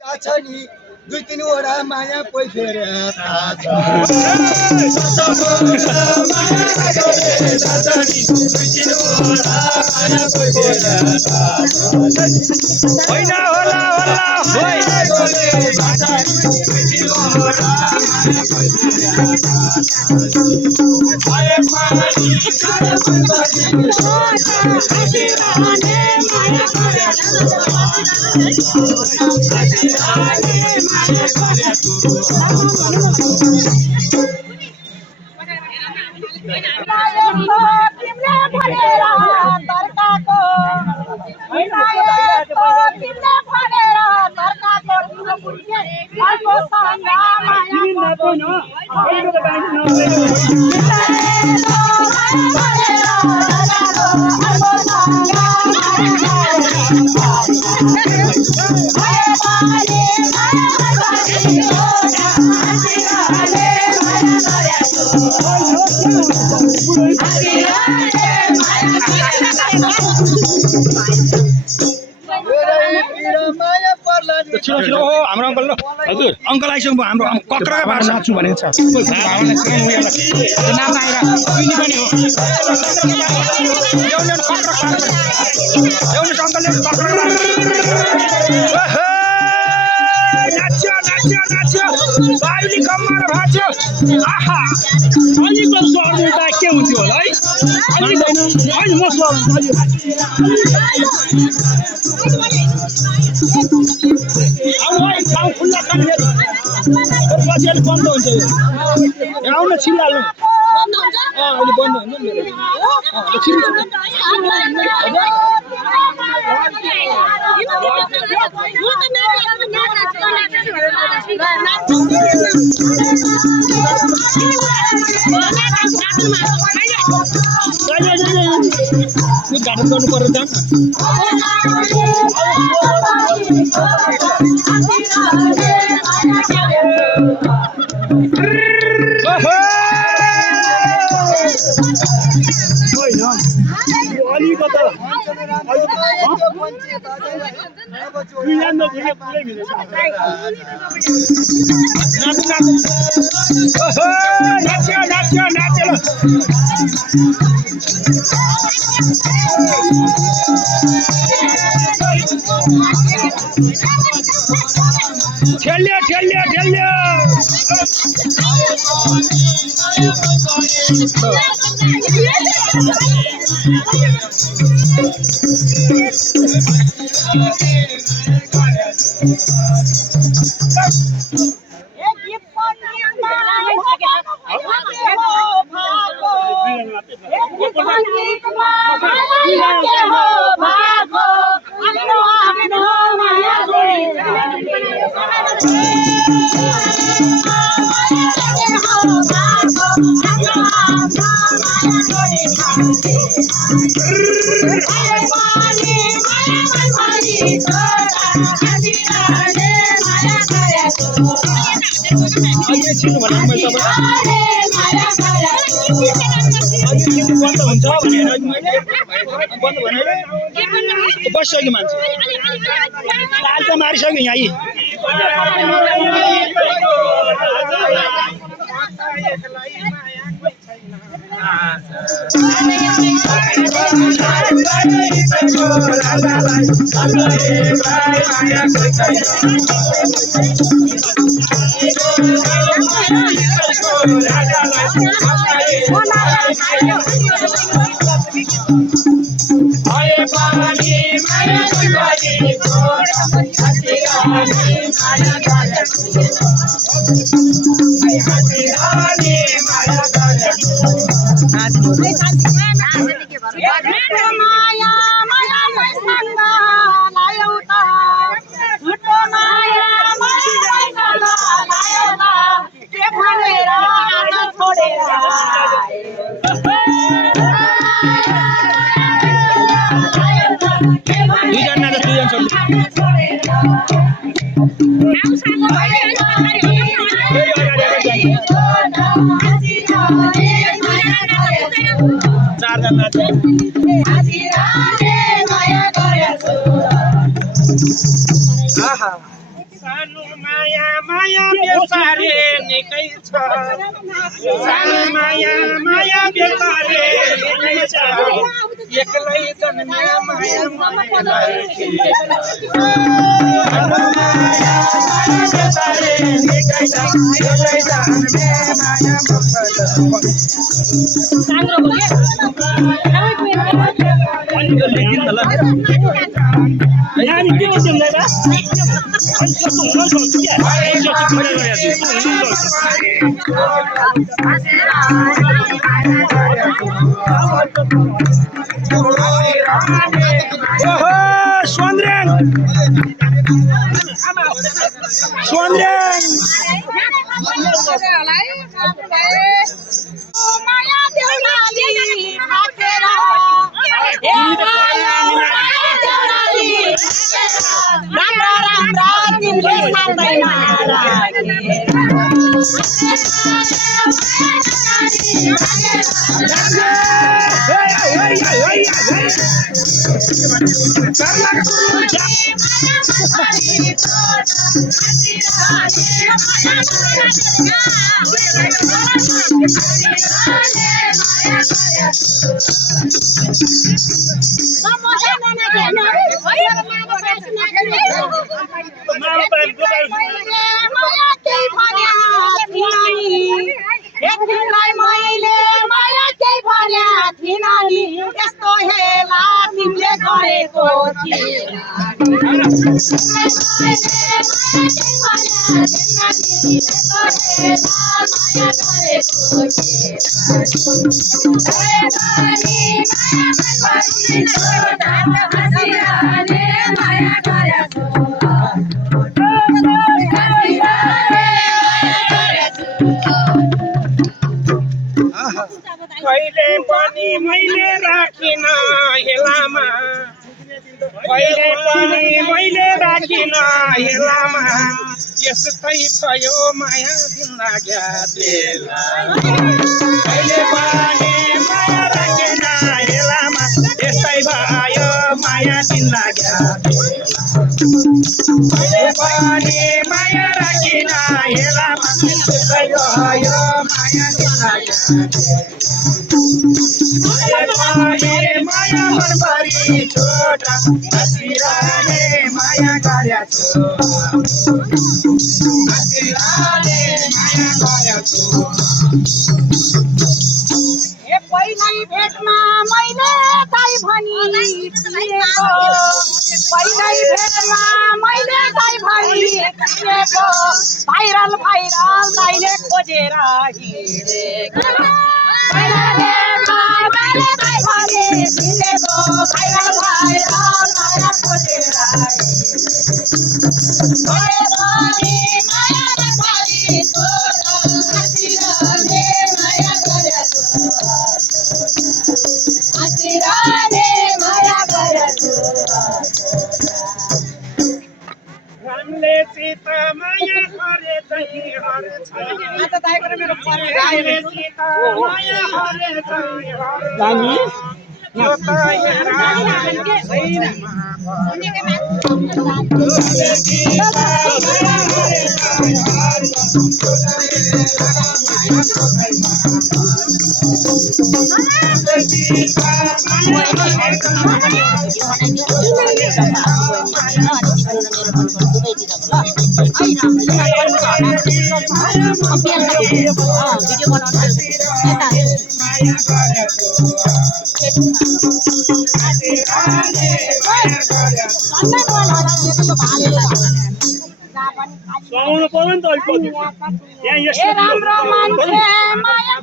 ताछनी दुई तीनवटा माया पोइफेर होइन होला होला हाम्रो अङ्कल ल हजुर अङ्कल आइसक्नु हाम्रो कक्रका बार साँच्छु भनेको छ नाम आएर पनि हो नाच्यो नाच्यो नाच्यो बाहिरी कम्मर भाँच्यो आहा अलिकति सर्नु त के हुन्थ्यो होला है अहिले म ठाउँ खुल्ला पछि अलिक बन्द हुन्छ आउन छिल्लाल्नु अहिले बन्द हुन्छ नि उद्घाटन गर्नु पर्यो जान नाच्यो नाच्यो नाच्यो ठेल्यो ठेल्यो ठेल्यो बसिसक्यो मान्छे ताल त मारिसक्यो यहाँ सानो माया माया बेसारे निकै छ सानो माया माया बेसारे निकै छ एक्लै जन्मे माया मलाई सानो माया माया बेसारे निकै छ एक्लै जन्मे माया मलाई नानी के तिमीलाई बा अनि कस्तो हुन सक्छ के जस्तो कुरा गरेको ओहो सोन्द्रेन माया देउराली भागेर ए माया देउराली राम्रा राम्रा तिमीले साल्दैन यस्तो हेला तिमीले गरेको कहिले पनि मैले राखिन हेलामा कहिले पनि मैले राखिन हेलामा यस्तै भयो माया दिन लाग्या बेला कहिले पनि माया राखिन हेलामा यस्तै भयो माया दिन लाग्या बेला कहिले पनि माया राखिन हेलामा यस्तै भयो माया दिन लाग्या माया मनभरि छोटा हसिराले माया गर्या छु हसिराले माया गर्या छु ए पहिलै भेटमा मैले दाइ भनी पिएको पहिलै भेटमा मैले दाइ भनी पिएको भाइरल भाइरल दाइले खोजेर हिँडेको पहिला भेटमा मैले दाइ भनी पिएको भाइरल भाइरल दाइले खोजेर हिँडेको माया मनभरि छोटा हसिराले माया गर्या छु हसिराले माया गर्या छु रामले सीता माया हरे चाहिँ हरे छ रामले सीता माया हरे चाहिँ हरे यो त रामले छैन सुनाउनु पर्यो नि त अलिकति यहाँ ए राम्रो मान्छे माया